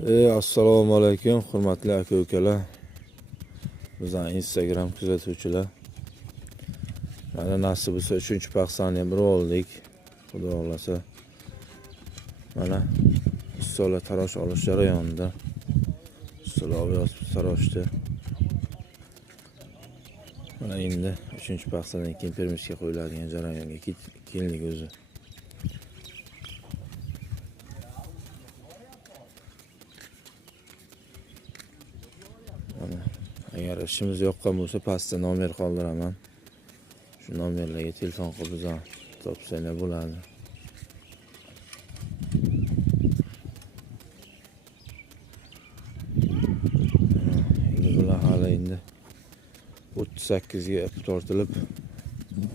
Assalomu alaykum, hurmatli aka-ukalar. Bizning Instagram kuzatuvchilar. Mana nasib bo'lsa 3-paxsani ham oldik. Xudo xolasa. Mana ussalar tarosh olish jarayonida. Ussalar yozib taroshdi. Mana endi 3-paxsadan keyin permishga qo'yiladigan jarayonga keldik o'zi. Agar ishimiz yoqqan bo'lsa pastda nomer qoldiraman. Shu nomerlarga telefon qilib bizdan topsanglar bo'ladi. Endi bular hali endi 38 ga ip tortilib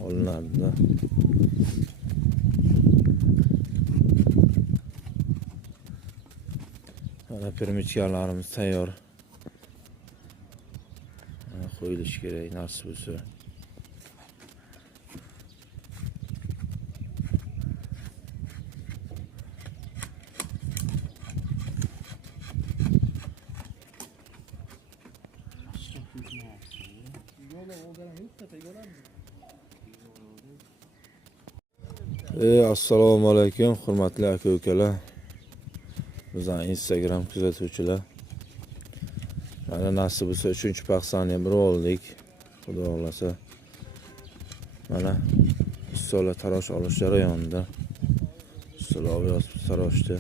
olinadi. Mana permitkalarimiz tayyor. Qo'yilish kerak nasib bo'lsa. Assalomu alaykum, hurmatli aka-ukalar. Bizning Instagram kuzatuvchilar. Mana nasib bo'lsa 3-paxsani ham oldik. Xudo xolasa. Mana ussalar tarosh olish jarayonida. Ussalar yozib taroshdi.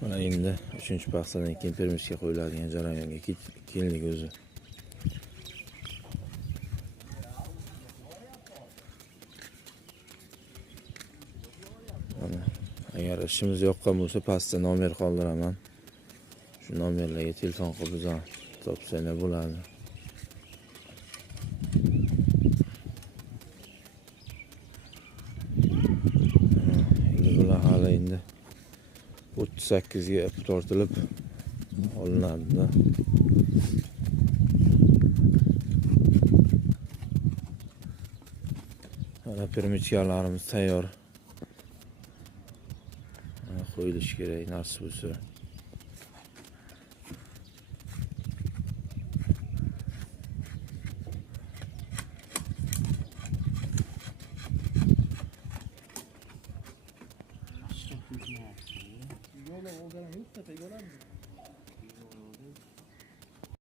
Mana endi 3-paxsadan keyin permishga qo'yiladigan jarayonga keldik o'zi. Agar ishimiz yoqqan bo'lsa pastda nomer qoldiraman. Shu nomerlarga telefon qilib bizdan topsanglar bo'ladi. Endi bular hali endi 38 ga ip tortilib olinadi. Mana permitkalarimiz tayyor. Qo'yilish kerak nasib bo'lsa.